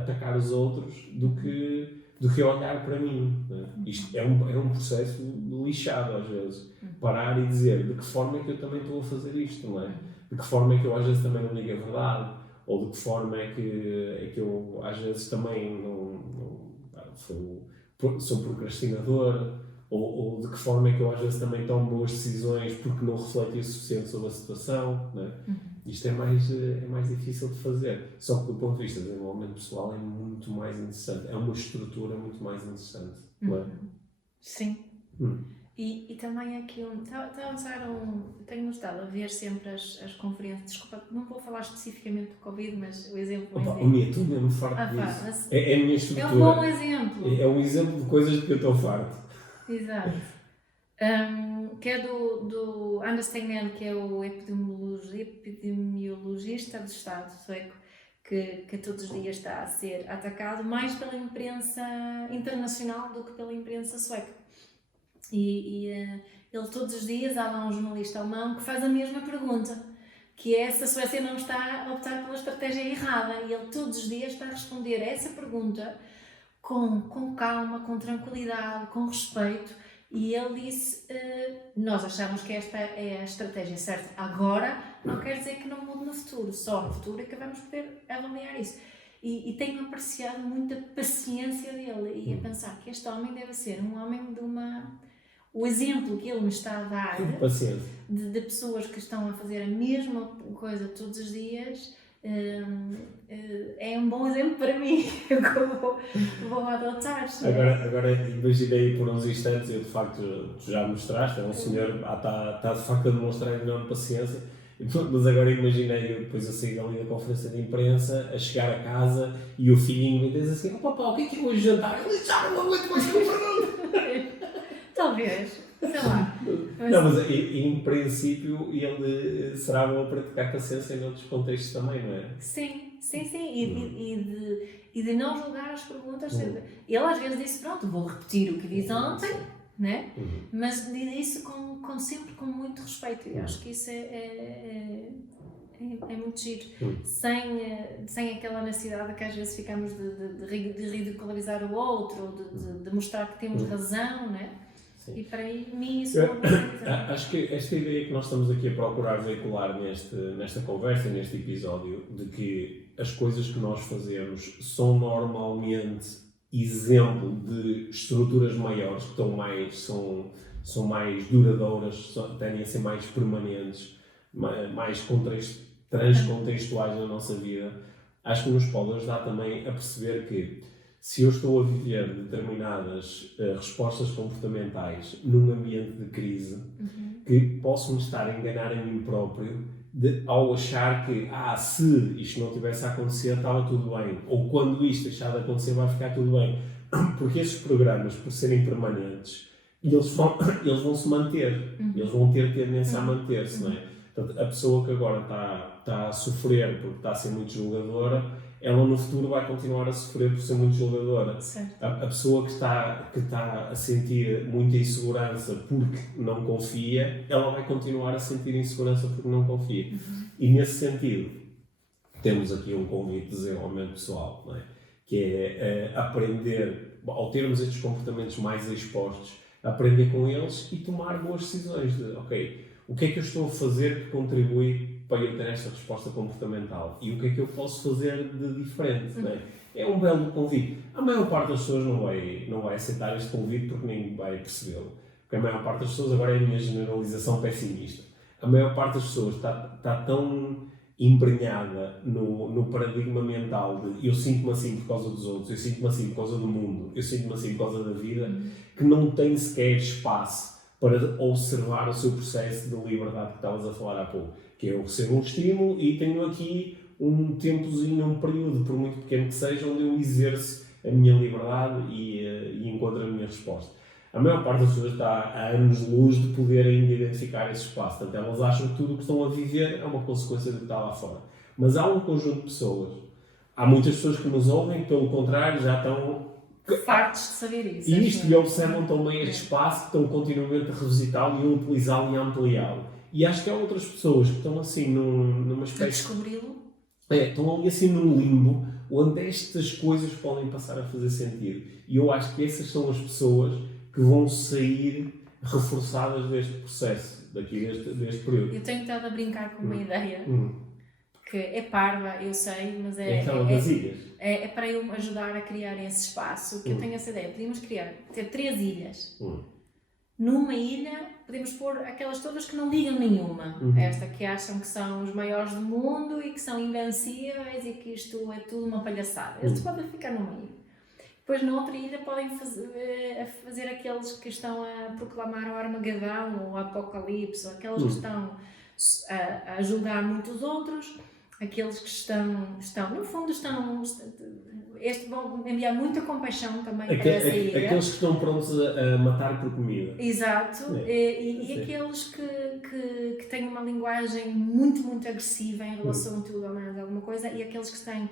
atacar os outros do que olhar para mim, não é? Isto é um processo lixado às vezes, parar e dizer de que forma é que eu também estou a fazer isto, não é? De que forma é que eu às vezes também não digo a verdade, ou de que forma é que eu às vezes também sou procrastinador, ou de que forma é que eu às vezes também tomo boas decisões porque não refleti o suficiente sobre a situação, não é? Isto é mais difícil de fazer, só que do ponto de vista do desenvolvimento pessoal é muito mais interessante, é uma estrutura muito mais interessante, não é? Sim. E também aqui tenho estado a ver sempre as conferências, desculpa, não vou falar especificamente do Covid, mas o exemplo é tudo mesmo farto disso. É a minha estrutura. É um bom exemplo. É um exemplo de coisas de que eu estou farto. Exato. Que é do Anders Tegnell, que é o epidemiologista do Estado sueco, que todos os dias está a ser atacado mais pela imprensa internacional do que pela imprensa sueca. E ele todos os dias há lá um jornalista alemão que faz a mesma pergunta, que é se a Suécia não está a optar pela estratégia errada, e ele todos os dias está a responder a essa pergunta com calma, com tranquilidade, com respeito, e ele disse, nós achamos que esta é a estratégia certa agora, não quer dizer que não mude no futuro, só no futuro é que vamos poder avaliar isso. E tenho apreciado muito a paciência dele e a pensar que este homem deve ser um homem de o exemplo que ele me está a dar de pessoas que estão a fazer a mesma coisa todos os dias é um bom exemplo para mim, eu vou adotar. Agora imaginei por uns instantes, eu de facto, tu já mostraste, é um senhor está de facto a demonstrar enorme paciência, mas agora imaginei eu depois a sair ali da conferência de imprensa, a chegar a casa e o filhinho me diz assim, papá, o que é hoje jantar? Ele já não aguento mais que eu pergunto. Talvez, sei lá. Não, mas em princípio ele será bom a praticar paciência em outros contextos também, não é? Sim. E de não julgar as perguntas. Ele às vezes disse, pronto, vou repetir o que disse ontem, né? Mas diz isso sempre com muito respeito. E acho que isso é muito giro. Sem aquela necessidade que às vezes ficamos de ridicularizar o outro, ou de mostrar que temos razão, né? E para mim isso é uma acho que esta ideia que nós estamos aqui a procurar veicular nesta conversa, neste episódio, de que as coisas que nós fazemos são normalmente exemplo de estruturas maiores que são mais duradouras, tendem a ser mais permanentes, mais transcontextuais na nossa vida, acho que nos pode ajudar também a perceber que se eu estou a viver determinadas respostas comportamentais num ambiente de crise, que posso me estar a enganar a mim próprio ao achar que se isto não tivesse a acontecer estava tudo bem, ou quando isto deixar de acontecer vai ficar tudo bem, porque esses programas, por serem permanentes, eles vão se manter, eles vão ter tendência a manter-se, não é? Portanto, a pessoa que agora está a sofrer porque está a ser muito julgadora, ela no futuro vai continuar a sofrer por ser muito julgadora. A pessoa que está a sentir muita insegurança porque não confia, ela vai continuar a sentir insegurança porque não confia. E nesse sentido, temos aqui um convite de desenvolvimento pessoal, não é? Que é aprender, ao termos estes comportamentos mais expostos, aprender com eles e tomar boas decisões de, ok, o que é que eu estou a fazer que contribui para eu ter esta resposta comportamental? E o que é que eu posso fazer de diferente? Não é? É um belo convite. A maior parte das pessoas não vai aceitar este convite porque nem vai percebê-lo. Porque a maior parte das pessoas, agora é a minha generalização pessimista, a maior parte das pessoas está tão embrenhada no paradigma mental de eu sinto-me assim por causa dos outros, eu sinto-me assim por causa do mundo, eu sinto-me assim por causa da vida, que não tem sequer espaço para observar o seu processo de liberdade que estavas a falar há pouco. Que eu recebo um estímulo e tenho aqui um tempozinho, um período, por muito pequeno que seja, onde eu exerço a minha liberdade e encontro a minha resposta. A maior parte das pessoas está a anos-luz de poder ainda identificar esse espaço. Portanto, elas acham que tudo o que estão a viver é uma consequência do que está lá fora. Mas há um conjunto de pessoas, há muitas pessoas que nos ouvem, que, pelo contrário, já estão fartos de saber isso. E observam também este espaço, que estão continuamente a revisitá-lo e a utilizá-lo e a ampliá-lo. E acho que há outras pessoas que estão assim numa espécie... A descobri-lo. Estão ali assim num limbo, onde estas coisas podem passar a fazer sentido. E eu acho que essas são as pessoas que vão sair reforçadas deste processo, deste período. Eu tenho estado a brincar com uma ideia, que é parva, eu sei, mas é aquela das ilhas. É para eu ajudar a criar esse espaço, que eu tenho essa ideia. Podíamos ter 3 ilhas. Numa ilha, podemos pôr aquelas todas que não ligam nenhuma. Esta que acham que são os maiores do mundo e que são invencíveis e que isto é tudo uma palhaçada. Eles podem ficar numa ilha. Depois, na outra ilha, podem fazer aqueles que estão a proclamar o Armagedão, ou o Apocalipse, ou aqueles que estão a julgar muitos outros, aqueles que estão no fundo, vão enviar muita compaixão também para essa ilha. Aqueles que estão prontos a matar por comida. Exato. E aqueles que têm uma linguagem muito, muito agressiva em relação a tudo ou mais alguma coisa, e aqueles que têm...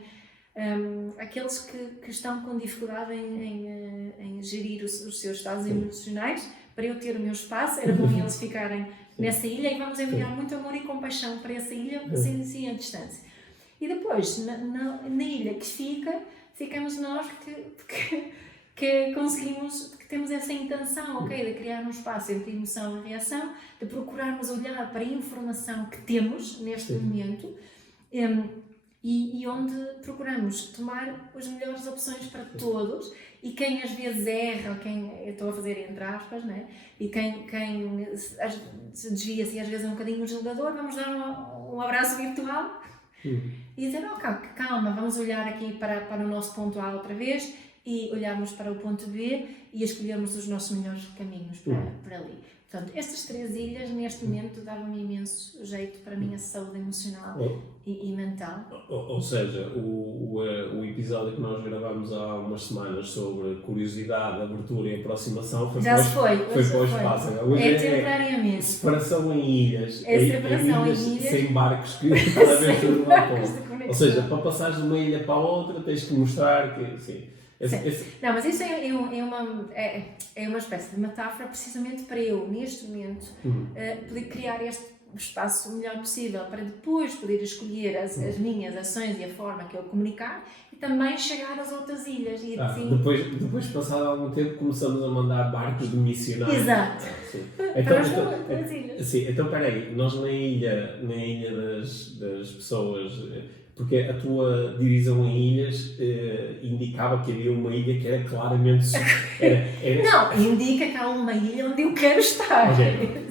aqueles que estão com dificuldade em gerir os seus estados emocionais, para eu ter o meu espaço, era bom eles ficarem nessa ilha, e vamos enviar muito amor e compaixão para essa ilha, assim a distância. E depois, na ilha que ficamos nós que conseguimos, que temos essa intenção, de criar um espaço entre emoção e reação, de procurarmos olhar para a informação que temos neste momento, e onde procuramos tomar as melhores opções para todos, e quem às vezes erra, eu estou a fazer entre aspas, né? E quem se desvia-se e às vezes é um bocadinho julgador, vamos dar um abraço virtual e dizer, calma, vamos olhar aqui para o nosso ponto A outra vez e olharmos para o ponto B e escolhermos os nossos melhores caminhos para ali. Portanto, estas 3 ilhas, neste momento, davam-me imenso jeito para a minha saúde emocional e mental. Ou seja, o episódio que nós gravámos há umas semanas sobre curiosidade, abertura e aproximação foi para o espaço. Hoje temporariamente. Separação em ilhas. Separação em ilhas. Sem barcos que cada vez tudo lá fora. Ou seja, para passares de uma ilha para a outra, tens que mostrar que... Sim. Não, mas isso é uma espécie de metáfora precisamente para eu, neste momento, poder criar este espaço o melhor possível para depois poder escolher as minhas ações e a forma que eu comunicar, e também chegar às outras ilhas. E assim... depois, passado algum tempo, começamos a mandar barcos de missionários. Exato. Para as outras ilhas. Sim, então peraí, nós na ilha das pessoas, porque a tua divisão em ilhas indicava que havia uma ilha que era claramente... Não, indica que há uma ilha onde eu quero estar.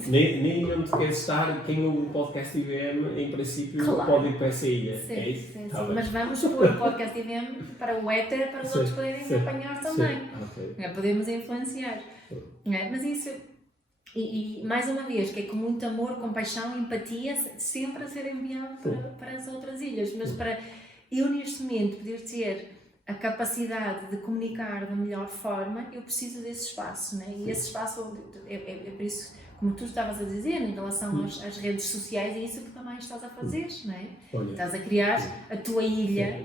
Na ilha onde tu queres estar, quem ouve o podcast IBM, em princípio, pode ir para essa ilha. Sim, é isso? sim. Tá, Mas vamos pôr o podcast IBM para o éter, para os outros poderem apanhar também. Okay. Podemos influenciar. Mas isso... E mais uma vez, que é com muito amor, compaixão, empatia, sempre a ser enviado para as outras ilhas. Mas para eu, neste momento, poder ter a capacidade de comunicar da melhor forma, eu preciso desse espaço, né? E esse espaço, é por isso, como tu estavas a dizer, em relação às redes sociais, é isso que também estás a fazer, não é? Estás a criar a tua ilha,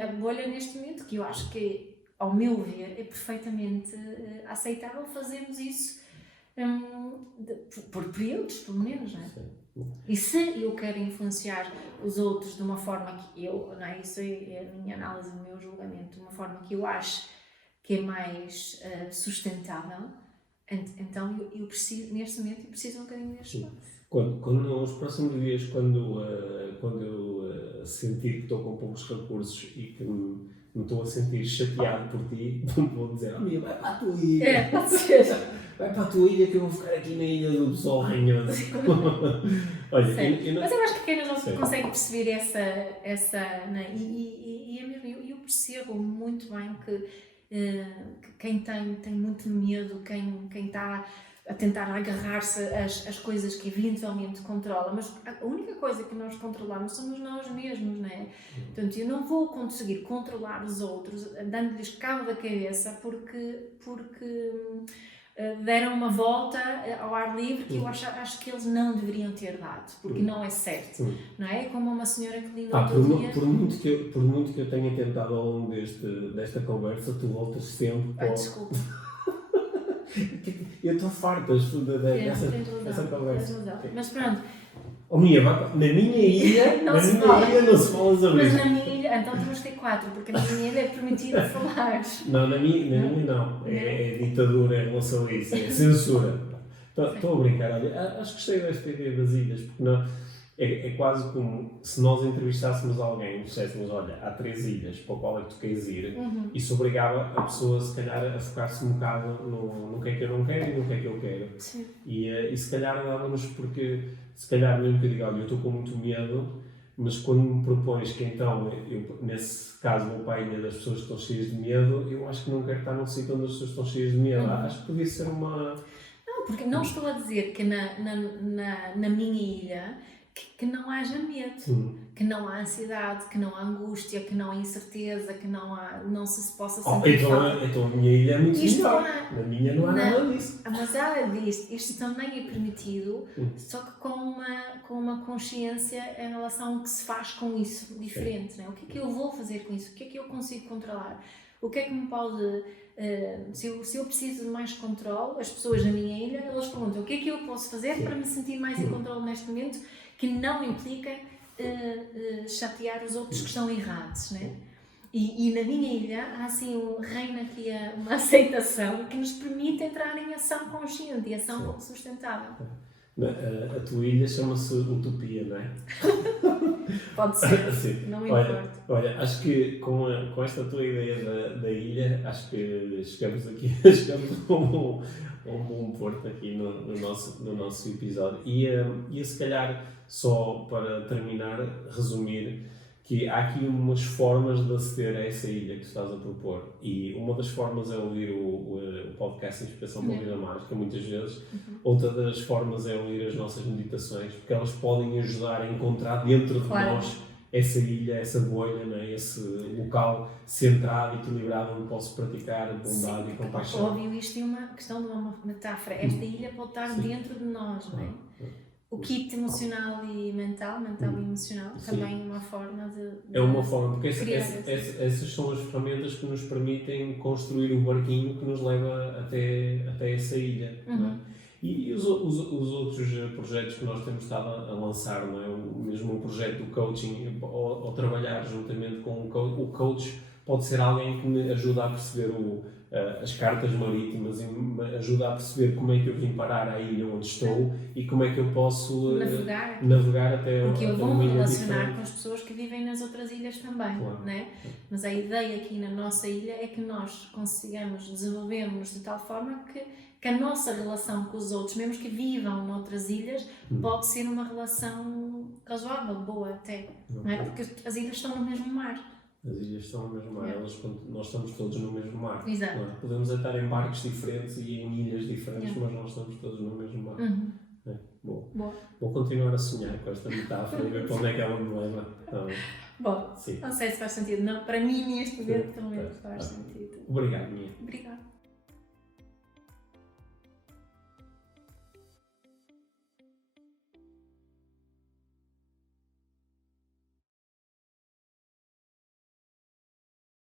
a bolha neste momento, que eu acho que, ao meu ver, é perfeitamente aceitável fazermos isso por períodos, pelo menos, não é? E se eu quero influenciar os outros de uma forma que eu, não é? Isso é a minha análise, o meu julgamento, de uma forma que eu acho que é mais sustentável, então eu preciso, neste momento, eu preciso um bocadinho deste espaço. Quando nos próximos dias, quando eu sentir que estou com poucos recursos e que me estou a sentir chateado por ti, vou dizer, amiga, vai para a tua ilha. Pode ser. Vai para a tua ilha que eu vou ficar aqui na ilha do Sol Ranhoso. Olha, mas eu acho que quem não consegue perceber essa né? E é mesmo, eu percebo muito bem que quem tem muito medo, quem está a tentar agarrar-se às coisas que eventualmente controla, mas a única coisa que nós controlamos somos nós mesmos, não é? Portanto, eu não vou conseguir controlar os outros dando-lhes cabo da cabeça porque deram uma volta ao ar livre que eu acho que eles não deveriam ter dado, porque não é certo, não é? Como uma senhora que li no outro dia... Por muito que eu tenha tentado ao longo desta conversa, tu voltas sempre para... Desculpa. Eu estou farto dessa conversa. Mas pronto. Na minha ilha não se fala sobre isso. Mas na minha ilha, então temos que ter 4, porque na minha ilha é permitido falar. Não, na minha não. É ditadura em relação a isso, é censura. Estou a brincar, olha, acho que gostei desta ideia das ilhas, porque não, é quase como se nós entrevistássemos alguém e disséssemos, olha, há 3 ilhas para o qual é que tu queres ir, isso obrigava a pessoa, se calhar, a focar-se um bocado no que é que eu não quero e no que é que eu quero. Sim. E se calhar dava-nos porque, se calhar mesmo que eu diga, olha, eu estou com muito medo, mas quando me propões que então, eu, nesse caso, vou para a ilha das pessoas que estão cheias de medo, eu acho que não quero estar num sítio onde as pessoas estão cheias de medo. Acho que podia ser uma... Não, porque não estou a dizer que na minha ilha que não haja medo, que não há ansiedade, que não há angústia, que não há incerteza, que não se possa sentir falta. Então a minha ilha é muito melhor. Na minha não há nada disso. Mas ela diz, isto também é permitido, só que com uma consciência em relação ao que se faz com isso, diferente. Né? O que é que eu vou fazer com isso? O que é que eu consigo controlar? O que é que me pode... se eu preciso de mais controle, as pessoas na minha ilha, elas perguntam o que é que eu posso fazer para me sentir mais em controle neste momento, que não implica chatear os outros que estão errados, né? E na minha ilha há assim reina aqui uma aceitação que nos permite entrar em ação consciente e ação sustentável. A tua ilha chama-se Utopia, não é? Pode ser, sim. Não me importa. Olha, acho que com esta tua ideia da ilha, acho que chegamos a um bom porto aqui no nosso episódio. E se calhar, só para terminar, resumir que há aqui umas formas de aceder a essa ilha que tu estás a propor. E uma das formas é ouvir o podcast Inspiração para a Vida Mágica, muitas vezes. Outra das formas é ouvir as nossas meditações, porque elas podem ajudar a encontrar dentro de nós essa ilha, essa bolha, né? Esse local centrado, equilibrado, onde posso praticar bondade e compaixão. Óbvio, isto é uma questão de uma metáfora. Esta ilha pode estar dentro de nós, não é? O kit emocional e mental e emocional, também é uma forma de... É uma forma, porque essas são as ferramentas que nos permitem construir o barquinho que nos leva até essa ilha. Não é? E os outros projetos que nós temos estado a lançar, não é? Mesmo o projeto do coaching, ou trabalhar juntamente com o coach, pode ser alguém que me ajuda a perceber as cartas marítimas e me ajuda a perceber como é que eu vim parar à ilha onde estou e como é que eu posso navegar até porque eu vou uma me ilha relacionar diferente. com as pessoas que vivem nas outras ilhas também, Claro. né? Mas a ideia aqui na nossa ilha é que nós consigamos desenvolvermos de tal forma que a nossa relação com os outros, mesmo que vivam noutras ilhas, pode ser uma relação razoável, boa até, não é? Porque as ilhas estão no mesmo mar. As ilhas estão no mesmo mar, nós estamos todos no mesmo mar. Exato. Não é? Podemos estar em barcos diferentes e em ilhas diferentes, mas nós estamos todos no mesmo mar. É, bom. Vou continuar a sonhar com esta metáfora e ver para onde é que ela me leva. Bom, sim. não sei se faz sentido, não, para mim neste momento pelo menos faz sentido. Obrigado, Mia.